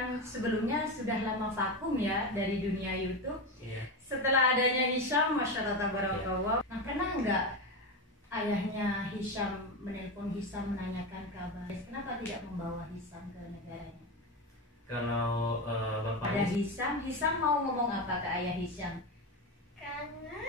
yang sebelumnya sudah lama vakum ya dari dunia YouTube. Iya. Setelah adanya Hisham, Masya Allah tabarakallah. Nah, pernah nggak ayahnya Hisham menelpon Hisham menanyakan kabar? Kenapa tidak membawa Hisham ke negaranya? Kalau Ada bapaknya Hisham mau ngomong apa ke ayah Hisham? Karena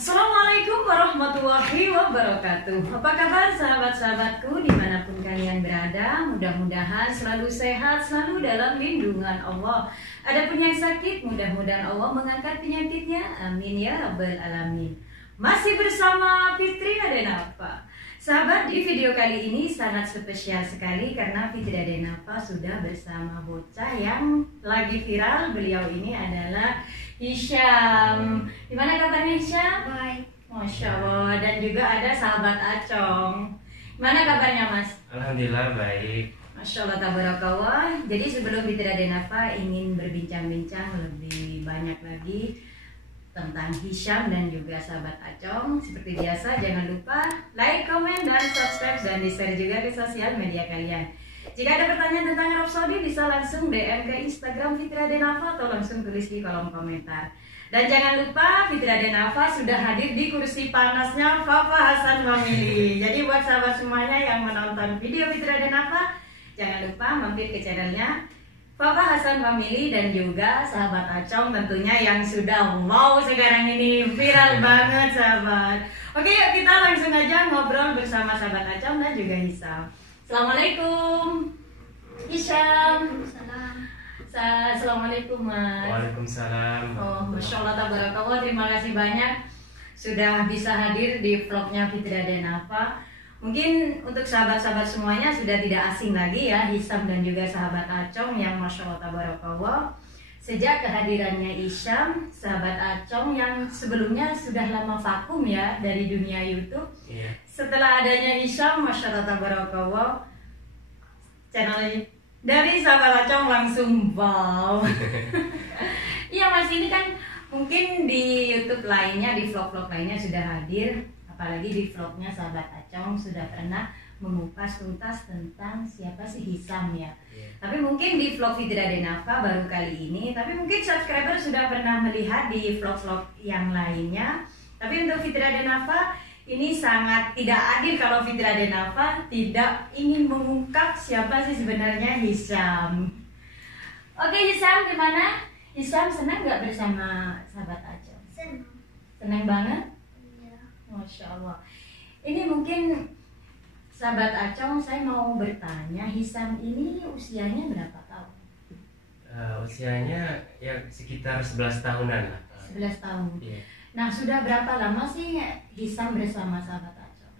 Assalamualaikum warahmatullahi wabarakatuh. Apa kabar sahabat-sahabatku dimanapun kalian berada? Mudah-mudahan selalu sehat, selalu dalam lindungan Allah. Adapun yang sakit, mudah-mudahan Allah mengangkat penyakitnya. Amin ya rabbal alamin. Masih bersama Fitri Adenafa. Sahabat, di video kali ini sangat spesial sekali karena Fitri Adenafa sudah bersama bocah yang lagi viral. Beliau ini adalah Hisham. Gimana kabarnya Hisham? baik. Masya Allah. Dan juga ada sahabat Acong. Gimana kabarnya Mas? alhamdulillah baik. Masya Allah tabarakallah. Jadi sebelum Fitri Adenafa ingin berbincang-bincang lebih banyak lagi tentang Hisham dan juga sahabat Acong. Seperti biasa jangan lupa like, komen, dan subscribe dan di-share juga ke sosial media kalian. Jika ada pertanyaan tentang Arab Saudi bisa langsung DM ke Instagram Fitri Adenafa atau langsung tulis di kolom komentar. Dan jangan lupa Fitri Adenafa sudah hadir di kursi panasnya Fafa Hasan Family. Jadi buat sahabat semuanya yang menonton video Fitri Adenafa, jangan lupa mampir ke channelnya Fafa Hasan Family dan juga sahabat Acong tentunya yang sudah wow sekarang ini viral banget sahabat. Oke, yuk kita langsung aja ngobrol bersama sahabat Acong dan juga Hisham. Assalamualaikum Hisham. Salam. Assalamualaikum Mas. Waalaikumsalam. Oh, Masya Allah tabarakallah, terima kasih banyak sudah bisa hadir di vlognya Fitri Adenafa. Mungkin untuk sahabat-sahabat semuanya sudah tidak asing lagi ya Hisham dan juga sahabat Acong yang Masya Allah tabarakallah. Sejak kehadirannya Hisham, sahabat Acong yang sebelumnya sudah lama vakum ya dari dunia YouTube. Iya. Setelah adanya Hisham, Masya Allah tabarakallah, channel dari sahabat Acong langsung wow. Iya Mas, ini kan mungkin di YouTube lainnya, di vlog-vlog lainnya sudah hadir. Apalagi di vlognya sahabat Acong sudah pernah mengupas tuntas tentang siapa sih Hisham ya. Tapi mungkin di vlog Fitri Adenafa baru kali ini. Tapi mungkin subscriber sudah pernah melihat di vlog-vlog yang lainnya. Tapi untuk Fitri Adenafa ini sangat tidak adil kalau Fitri Adenafa tidak ingin mengungkap siapa sih sebenarnya Hisham. Oke Hisham, gimana? Hisham senang nggak bersama sahabat Acong? Senang. Senang banget? Iya. Masya Allah. Ini mungkin sahabat Acong, saya mau bertanya, Hisham ini usianya berapa tahun? Usianya ya sekitar 11 tahunan lah. 11 tahun. Iya. Nah, sudah berapa lama sih Hisham bersama sahabat Acong?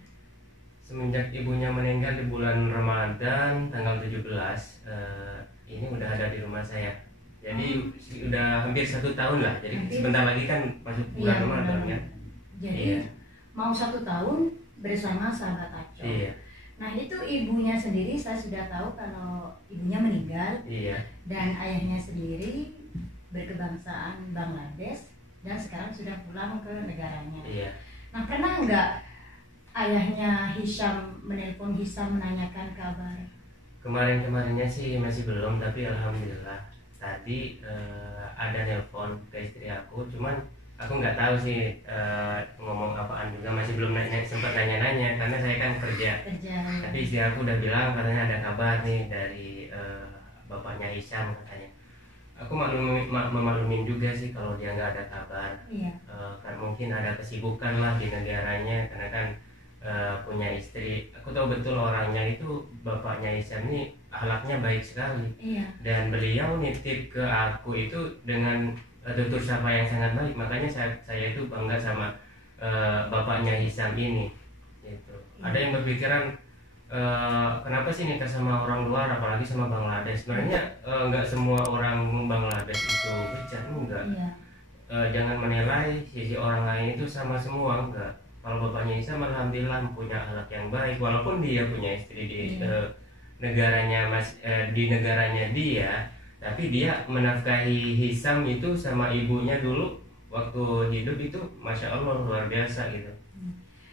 Semenjak ibunya meninggal di bulan Ramadan tanggal 17, ini udah ada di rumah saya. Jadi udah hampir 1 tahun lah. Jadi sebentar lagi kan masuk bulan Iya, Ramadan benar. ya. Jadi Iya. mau 1 tahun bersama sahabat Acong. Iya. Nah, itu ibunya sendiri saya sudah tahu kalau ibunya meninggal. Iya. Dan ayahnya sendiri berkebangsaan Bangladesh dan sekarang sudah pulang ke negaranya. Iya. Nah, pernah nggak ayahnya Hisham menelpon Hisham menanyakan kabar? Kemarin-kemarinnya sih masih belum, tapi alhamdulillah tadi ada nelpon ke istri aku, cuman aku nggak tahu sih ngomong apaan juga, masih belum sempat nanya-nanya karena saya kan kerja. Tapi istri aku udah bilang katanya ada kabar nih dari bapaknya Hisham katanya. Aku memaklumin juga sih kalau dia nggak ada kabar. Iya. Kan mungkin ada kesibukan lah di negaranya karena kan punya istri. Aku tahu betul orangnya itu, bapaknya Hisham ini akhlaknya baik sekali. Iya. Dan beliau nitip ke aku itu dengan tutur sapa yang sangat baik. Makanya saya itu bangga sama bapaknya Hisham ini. Gitu. Ada yang berpikiran kenapa sih nikah sama orang luar, apalagi sama Bangladesh? Sebenarnya nggak semua orang Bangladesh itu bejat, enggak. Iya. Jangan menilai sisi orang lain itu sama semua, enggak. Kalau bapaknya Hisham alhamdulillah punya anak yang baik, walaupun dia punya istri di negaranya di negaranya dia, Tapi dia menafkahi Hisam itu sama ibunya dulu waktu hidup itu, masya Allah luar biasa gitu.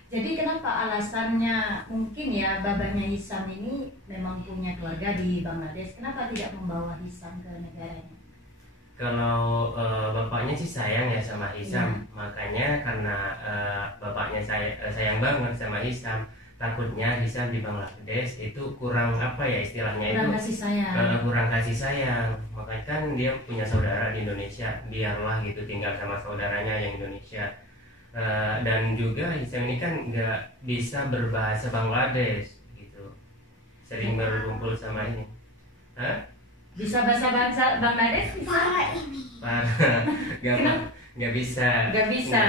Jadi kenapa alasannya mungkin ya babanya Hisam ini memang punya keluarga di Bangladesh, kenapa tidak membawa Hisam ke negaranya? Kalau bapaknya sih sayang ya sama Hisam, makanya karena bapaknya sayang banget sama Hisam, takutnya Hisam di Bangladesh itu kurang apa ya istilahnya, Kurang itu kasih sayang. kurang kasih sayang. Makanya kan dia punya saudara di Indonesia, biarlah gitu tinggal sama saudaranya yang Indonesia. Dan juga Hisam ini kan nggak bisa berbahasa Bangladesh gitu, sering berkumpul sama ini. Hah? Bisa bahasa Bangladesh? Bisa? Parah, nggak bisa. Nggak bisa.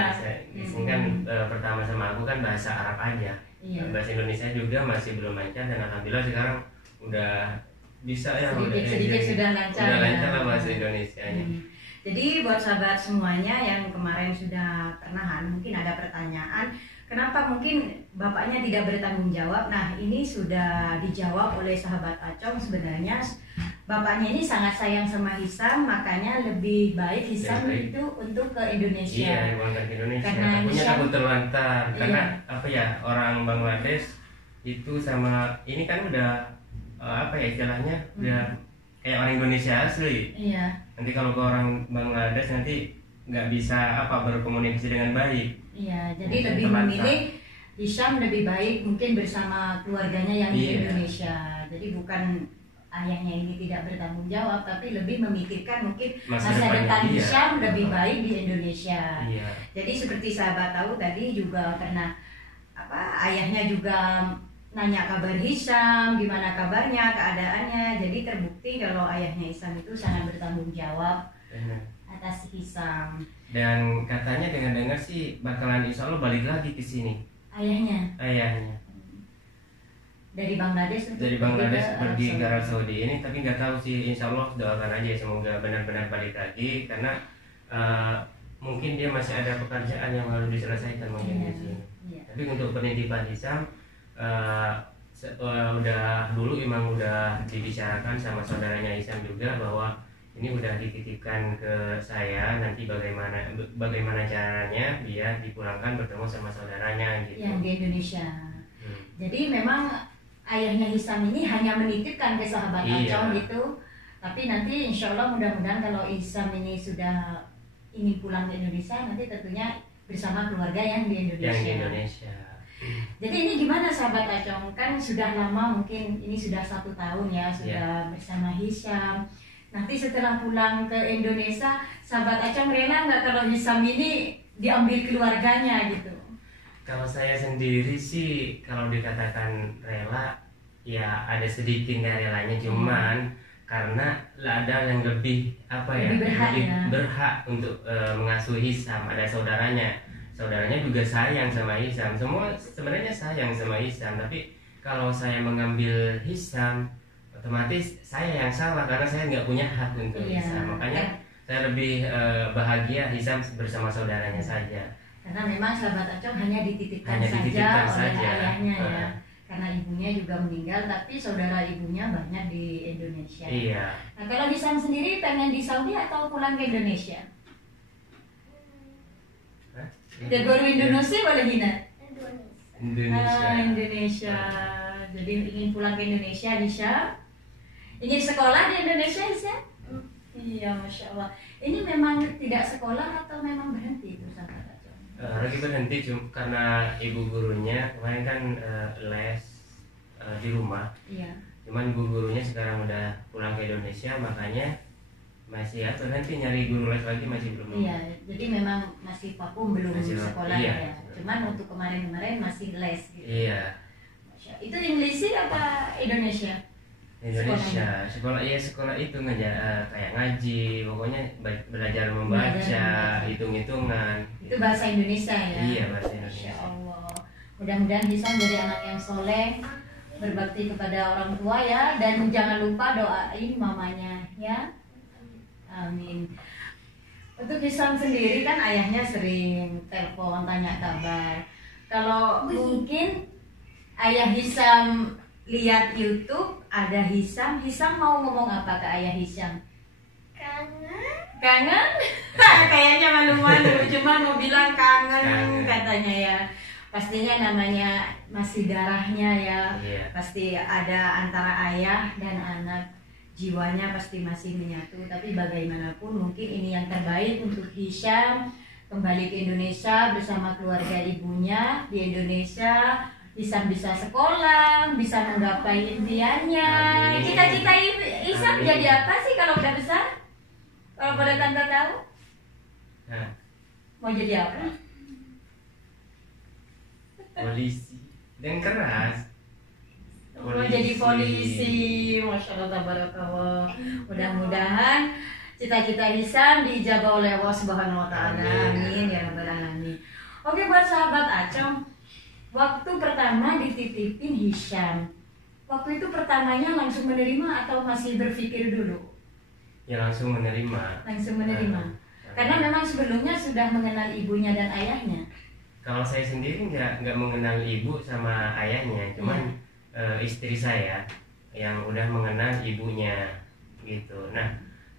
Di sini kan pertama sama aku kan bahasa Arab aja. Iya. Bahasa Indonesia juga masih belum lancar, dan alhamdulillah sekarang udah bisa ya. Sedikit sudah lancar. Udah lancar lah bahasa Indonesianya. Jadi buat sahabat semuanya yang kemarin sudah pernahan, mungkin ada pertanyaan, kenapa mungkin bapaknya tidak bertanggung jawab? Nah, ini sudah dijawab oleh sahabat Acong. Sebenarnya bapaknya ini sangat sayang sama Hisam, makanya lebih baik Hisam itu untuk ke Indonesia. Iya, dibuangkan ke Indonesia. Karena Takutnya Hisam, takut terlantar. Karena iya. apa ya, orang Bangladesh itu sama ini kan udah apa ya istilahnya, udah kayak orang Indonesia asli. Iya. Nanti kalau ke orang Bangladesh nanti nggak bisa apa berkomunikasi dengan baik. Iya, jadi Mungkin lebih terlantar. memilih Hisam lebih baik mungkin bersama keluarganya yang di Iya. Indonesia. Jadi bukan ayahnya ini tidak bertanggung jawab, tapi lebih memikirkan mungkin masa depan iya. Hisam lebih baik di Indonesia. Iya. Jadi seperti sahabat tahu tadi juga pernah ayahnya juga nanya kabar Hisam, gimana kabarnya, keadaannya. Jadi terbukti kalau ayahnya Hisam itu sangat bertanggung jawab Benar. atas Hisam. Dan katanya dengar-dengar sih bakalan insya Allah balik lagi ke sini. Ayahnya Ayahnya dari Bangladesh untuk dari Bangladesh pergi ke Arab Saudi. Saudi ini, tapi nggak tahu sih, insya Allah doakan aja semoga benar-benar balik lagi, karena mungkin dia masih ada pekerjaan yang harus diselesaikan mungkin di sini. Iya. Tapi untuk penitipan Hisam udah dulu emang udah dibicarakan sama saudaranya Hisam juga bahwa ini udah dititipkan ke saya, nanti bagaimana caranya biar dipulangkan bertemu sama saudaranya gitu. Yang di Indonesia. Jadi memang ayahnya Hisam ini hanya menitipkan ke sahabat Iya. Acong gitu. Tapi nanti insya Allah mudah-mudahan kalau Hisam ini sudah ingin pulang ke Indonesia, nanti tentunya bersama keluarga yang di Indonesia. Yang di Indonesia. Jadi ini gimana sahabat Acong? Kan sudah lama, mungkin ini sudah 1 tahun ya sudah bersama Hisam. Nanti setelah pulang ke Indonesia, sahabat Acong rela nggak kalau Hisam ini diambil keluarganya gitu? Kalau saya sendiri sih, kalau dikatakan rela, ya ada sedikit nggak relanya, cuman karena ada yang lebih apa ya, Lebih berhak ya. berhak untuk mengasuh Hisam, ada saudaranya juga sayang sama Hisam, semua sebenarnya sayang sama Hisam, tapi kalau saya mengambil Hisam, otomatis saya yang salah karena saya nggak punya hak untuk Hisam, makanya saya lebih bahagia Hisam bersama saudaranya saja. Karena memang sahabat Acong hanya dititipkan Dititipkan saja oleh saja. ayahnya ya. Karena ibunya juga meninggal, tapi saudara ibunya banyak di Indonesia. Iya. Nah kalau Hisam sendiri pengen di Saudi atau pulang ke Indonesia? Ya baru Indonesia boleh Hina? Indonesia. Indonesia. Jadi ingin pulang ke Indonesia, Hisam? Ingin sekolah di Indonesia, Hisam? Iya, Masya Allah. Ini memang tidak sekolah atau memang berhenti itu sahabat Acong? Lagi berhenti karena ibu gurunya kemarin kan les di rumah. Iya. Cuman ibu gurunya sekarang udah pulang ke Indonesia, makanya masih ya berhenti nyari guru les lagi, masih belum. Iya, jadi memang masih vakum, belum Masih vakum, sekolah iya. ya. Cuman untuk kemarin-kemarin masih les gitu. Iya. Masya Allah. Itu Inggris apa Indonesia? Indonesia, sekolah itu kayak ngaji, pokoknya belajar membaca, Belajar. hitung-hitungan. Itu bahasa Indonesia ya? Iya, bahasa Masya Indonesia. Allah. Mudah-mudahan Hisam jadi anak yang soleh, berbakti kepada orang tua ya, dan jangan lupa doain mamanya ya. Amin. Untuk Hisam sendiri kan ayahnya sering telepon tanya kabar. Kalau mungkin ayah Hisam lihat YouTube ada Hisam mau ngomong apa ke ayah Hisam? Kangen? Kayaknya malu-malu, cuma mau bilang kangen Kangen. katanya ya. Pastinya namanya masih darahnya ya. Iya. Pasti ada antara ayah dan anak, jiwanya pasti masih menyatu. Tapi bagaimanapun mungkin ini yang terbaik untuk Hisham kembali ke Indonesia bersama keluarga ibunya di Indonesia. Hisham bisa sekolah, bisa menggapai impiannya. Amin. Cita-cita Hisham Amin. jadi apa sih kalau udah besar? Kalau pada tante tahu, Nah, mau jadi apa? polisi dan keras. Mau jadi polisi, masya Allah, tabarakallah. Mudah-mudahan cita-cita Hisham diijabah oleh Allah Subhanahu Wa Taala. Amin. Amin ya rabbal alamin. Oke, buat sahabat Acong, waktu pertama dititipin Hisham, waktu itu pertamanya langsung menerima atau masih berpikir dulu? Ya langsung menerima. Langsung menerima. Karena memang sebelumnya sudah mengenal ibunya dan ayahnya. Kalau saya sendiri nggak mengenal ibu sama ayahnya, cuman istri saya yang udah mengenal ibunya gitu. Nah,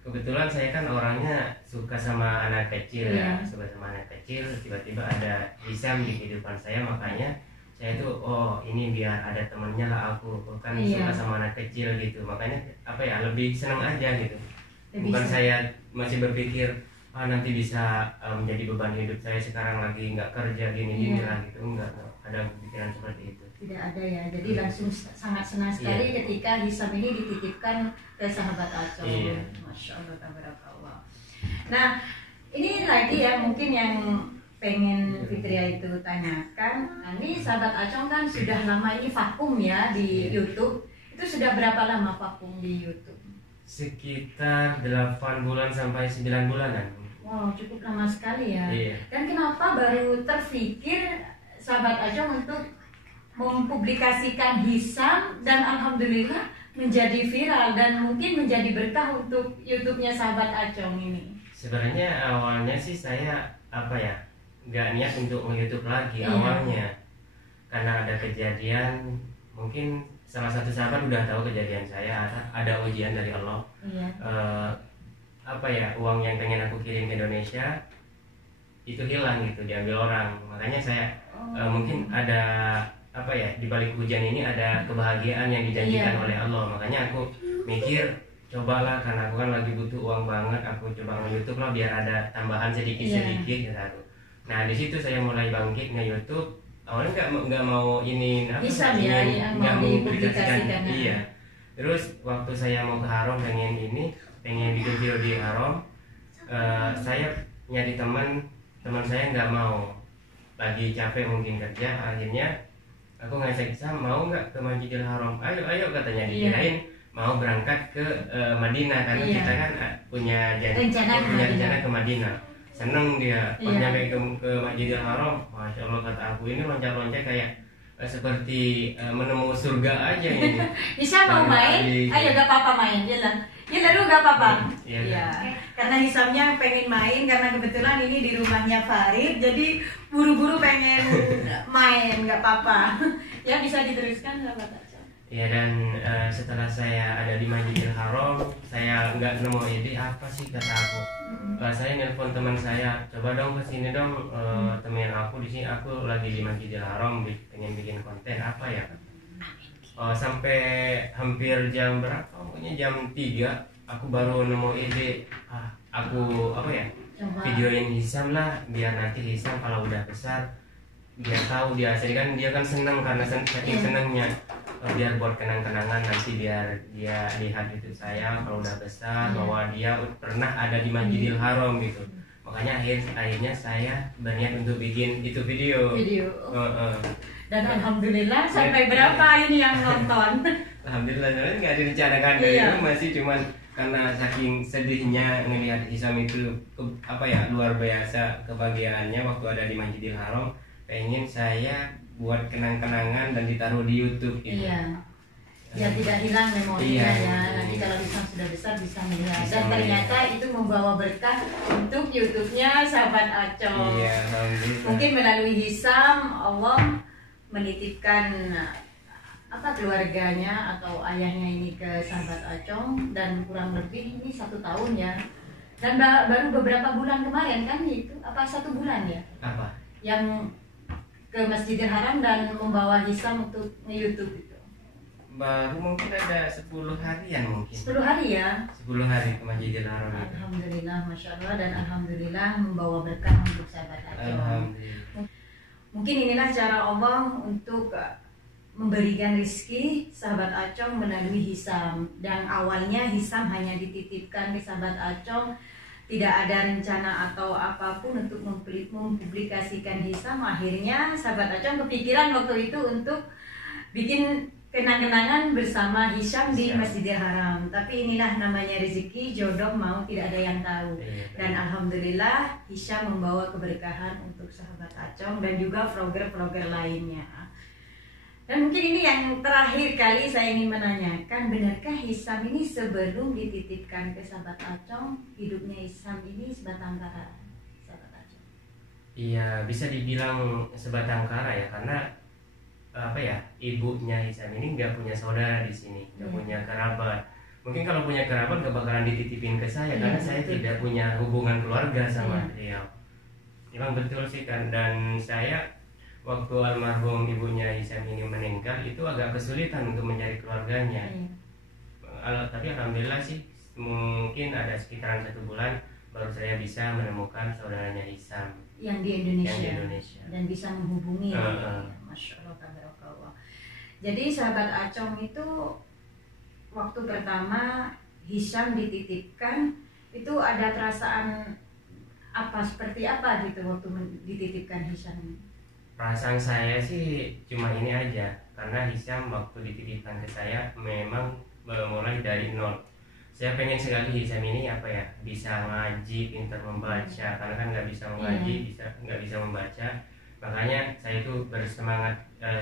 kebetulan saya kan orangnya suka sama anak kecil ya, suka sama anak kecil. Tiba-tiba ada Hisham di kehidupan saya, makanya saya tuh oh ini biar ada temennya lah aku kan suka sama anak kecil gitu. Makanya apa ya lebih seneng aja gitu. Bukan saya masih berpikir nanti bisa menjadi beban hidup saya sekarang lagi nggak kerja gini lah gitu, nggak ada pikiran seperti itu. Tidak ada ya, jadi langsung sangat senang sekali ketika Hisham ini dititipkan ke sahabat Acong. Masya Allah, tabarakallah. Nah, ini lagi ya mungkin yang pengen Fitria itu tanyakan. Nah, ini sahabat Acong kan sudah lama ini vakum ya di YouTube. Itu sudah berapa lama vakum di YouTube? Sekitar 8 bulan sampai 9 bulanan. Wow, cukup lama sekali ya. Iya. Dan kenapa baru terfikir sahabat Acong untuk mempublikasikan Hisham dan alhamdulillah menjadi viral dan mungkin menjadi berkah untuk YouTube-nya sahabat Acong ini? Sebenarnya awalnya sih saya apa ya nggak niat untuk nge-YouTube lagi awalnya, karena ada kejadian, mungkin salah satu sahabat udah tahu kejadian saya, ada ujian dari Allah. Apa ya, uang yang pengen aku kirim ke Indonesia itu hilang gitu, diambil orang. Makanya saya mungkin ada apa ya, di balik ujian ini ada kebahagiaan yang dijanjikan oleh Allah. Makanya aku mikir cobalah, karena aku kan lagi butuh uang banget, aku coba nge-YouTube lah biar ada tambahan sedikit-sedikit gitu aku. Nah di situ saya mulai bangkit nge-YouTube. Awalnya nggak mau ini Hisham ya, yang mau dipublikasikan. Iya. Terus waktu saya mau ke Haram pengen bikin video di Haram, saya nyari teman saya nggak mau, lagi capek mungkin kerja. Akhirnya aku ngajak Hisham, mau nggak ke Masjidil Haram? Ayo katanya, dikirain mau berangkat ke Madinah, karena kita kan punya rencana ke Madinah. Seneng dia pas nyampe ke Masjidil Haram, masya Allah kata aku, ini loncat-loncat kayak seperti menemui surga aja ini. Hisham mau main? Ayo gak apa-apa main, jalan. Ya lalu gak apa-apa. Iya. Karena Hishamnya pengen main, karena kebetulan ini di rumahnya Farid, jadi buru-buru pengen main, gak apa-apa. Ya bisa diteruskan gak apa-apa. Ya, dan setelah saya ada di Masjidil Haram, saya nggak nemu ide apa sih kata aku. Saya nelpon teman saya, coba dong kesini dong, temenin aku di sini, aku lagi di Masjidil Haram, pengen bikin konten apa ya. Sampai hampir jam berapa? Pokoknya jam 3 aku baru nemu ide. Aku apa ya? Videoin Hisham lah, biar nanti Hisham kalau udah besar dia tahu, dia kan seneng, karena saking senengnya, biar buat kenang-kenangan nanti, biar dia lihat YouTube saya kalau udah besar bahwa dia pernah ada di Masjidil Haram gitu. Makanya akhirnya saya berniat untuk bikin itu video. Dan alhamdulillah sampai berapa ini yang nonton? Alhamdulillah, nggak direncanakan dari itu, masih cuman karena saking sedihnya ngelihat Hisham itu apa ya, luar biasa kebahagiaannya waktu ada di Masjidil Haram. Pengen saya buat kenang-kenangan dan ditaruh di YouTube gitu. Ya tidak hilang memorinya ya. Nanti kalau Hisham sudah besar bisa melihat. Dan ternyata itu membawa berkah untuk YouTube-nya sahabat Acong. Mungkin melalui Hisham Allah menitipkan keluarganya atau ayahnya ini ke sahabat Acong, dan kurang lebih ini 1 tahun ya. Dan baru beberapa bulan kemarin kan itu, apa 1 bulan ya? Apa? Yang ke Masjidil Haram dan membawa Hisam untuk nge-YouTube itu. Baru mungkin ada 10 harian mungkin. 10 hari ya? 10 hari ke Masjidil Haram itu. Alhamdulillah, Masya Allah, dan Alhamdulillah membawa berkah untuk sahabat Acong. Alhamdulillah. Mungkin inilah cara Allah untuk memberikan rizki sahabat Acong melalui Hisam. Dan awalnya Hisam hanya dititipkan ke sahabat Acong, tidak ada rencana atau apapun untuk mempublikasikan Hisam. Akhirnya sahabat Acong kepikiran waktu itu untuk bikin kenang-kenangan bersama Hisam di Masjidil Haram. Tapi inilah namanya rezeki, jodoh mau tidak ada yang tahu. Dan alhamdulillah Hisam membawa keberkahan untuk sahabat Acong dan juga vlogger-vlogger lainnya. Dan mungkin ini yang terakhir kali saya ingin menanyakan, benarkah Hisam ini sebelum dititipkan ke sahabat Acong, hidupnya Hisam ini sebatang kara, sahabat Acong? Iya, bisa dibilang sebatang kara ya, karena apa ya, ibunya Hisam ini nggak punya saudara di sini, nggak punya kerabat. Mungkin kalau punya kerabat nggak bakalan dititipin ke saya, karena saya tidak punya hubungan keluarga sama beliau. Memang betul sih kan, dan saya waktu almarhum ibunya Hisam ini meninggal itu agak kesulitan untuk mencari keluarganya. Tapi alhamdulillah sih, mungkin ada sekitaran 1 bulan baru saya bisa menemukan saudaranya Hisam yang di Indonesia, dan bisa menghubungi. Masya Allah, tabarakallah. Jadi sahabat Acong itu waktu pertama Hisam dititipkan itu ada perasaan apa, seperti apa gitu waktu dititipkan Hisam? Perasaan saya sih cuma ini aja, karena Hisam waktu dititipkan ke saya memang mulai dari nol. Saya pengen sekali Hisam ini apa ya, bisa ngaji, pintar membaca, karena kan nggak bisa mengaji, nggak bisa membaca. Makanya saya itu bersemangat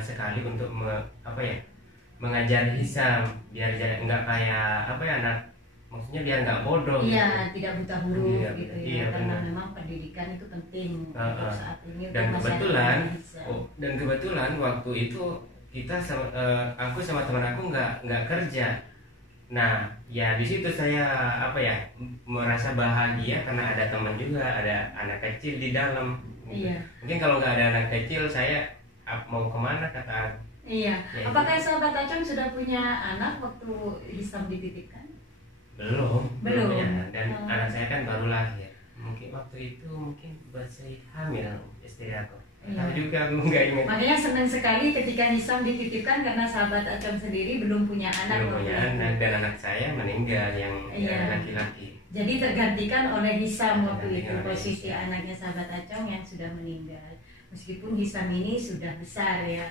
sekali untuk mengajar Hisam biar nggak kayak apa ya, anak, maksudnya biar nggak bodoh. Iya, gitu. Tidak buta huruf gitu ya. Iya, karena benar. memang pendidikan itu penting untuk saat ini. Dan kebetulan waktu itu kita aku sama teman aku nggak kerja. Nah, ya di situ saya merasa bahagia karena ada teman juga, ada anak kecil di dalam. Iya. Mungkin kalau nggak ada anak kecil, saya mau kemana, kata. Iya. Ya, apakah sahabat Acong sudah punya anak waktu Hisam dititipkan? Belum. Ya. Dan Oh. anak saya kan baru lahir. Mungkin waktu itu buat saya hamil istri aku. Tahu juga aku nggak ingat. Makanya senang sekali ketika Hisam dititipkan karena sahabat Acong sendiri belum punya anak. Belum punya anak, dan anak saya meninggal yang laki-laki. Jadi tergantikan oleh Hisam waktu itu, Tergantikan oleh posisi Hisam. anaknya sahabat Acong yang sudah meninggal. Meskipun Hisam ini sudah besar ya.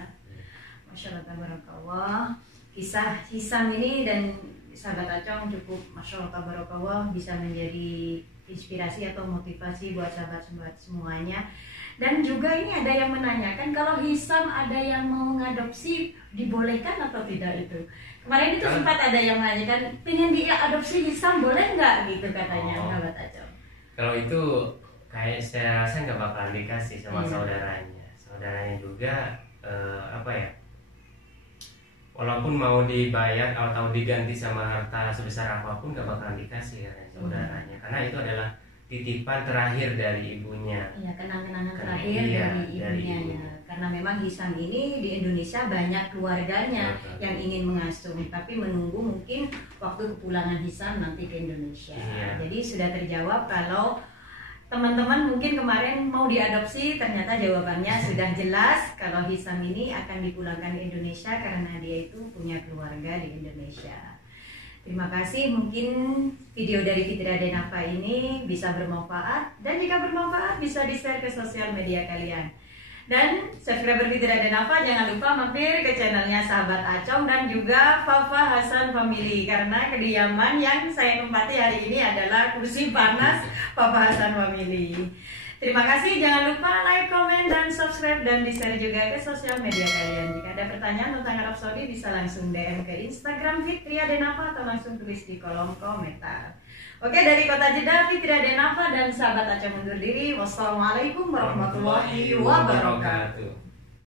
Masya Allah, tabarakallah. Kisah Hisam ini dan sahabat Acong cukup Masya Allah, tabarakallah, bisa menjadi inspirasi atau motivasi buat sahabat-sahabat semuanya. Dan juga ini ada yang menanyakan, kalau Hisam ada yang mau mengadopsi, dibolehkan atau tidak itu? Kemarin itu sempat ada yang menanyakan, pengen diadopsi Hisam boleh nggak gitu katanya sahabat Acong. Kalau itu kayak saya rasa nggak bakalan dikasih sama saudaranya. Saudaranya juga walaupun mau dibayar atau diganti sama harta sebesar apapun nggak bakalan dikasih katanya saudaranya, karena itu adalah titipan terakhir dari ibunya. Iya, kenang-kenangan terakhir dari ibunya ya. Karena memang Hisam ini di Indonesia banyak keluarganya yang ingin mengasuh, tapi menunggu mungkin waktu kepulangan Hisam nanti ke Indonesia. Jadi sudah terjawab kalau teman-teman mungkin kemarin mau diadopsi, ternyata jawabannya sudah jelas kalau Hisam ini akan dipulangkan ke Indonesia karena dia itu punya keluarga di Indonesia. Terima kasih, mungkin video dari Fitria Denafa ini bisa bermanfaat, dan jika bermanfaat bisa di-share ke sosial media kalian. Dan subscriber Fitria Denafa jangan lupa mampir ke channelnya Sahabat Acong dan juga Fafa Hasan Family, karena kediaman yang saya tempati hari ini adalah kursi panas Fafa Hasan Family. Terima kasih, jangan lupa like, komen, dan subscribe, dan di-share juga ke sosial media kalian. Jika ada pertanyaan tentang Arab Saudi bisa langsung DM ke Instagram Fitria Denafa atau langsung tulis di kolom komentar. Oke, dari Kota Jeddah, Fitria Denafa dan sahabat Acong undur diri. Wassalamualaikum warahmatullahi wabarakatuh.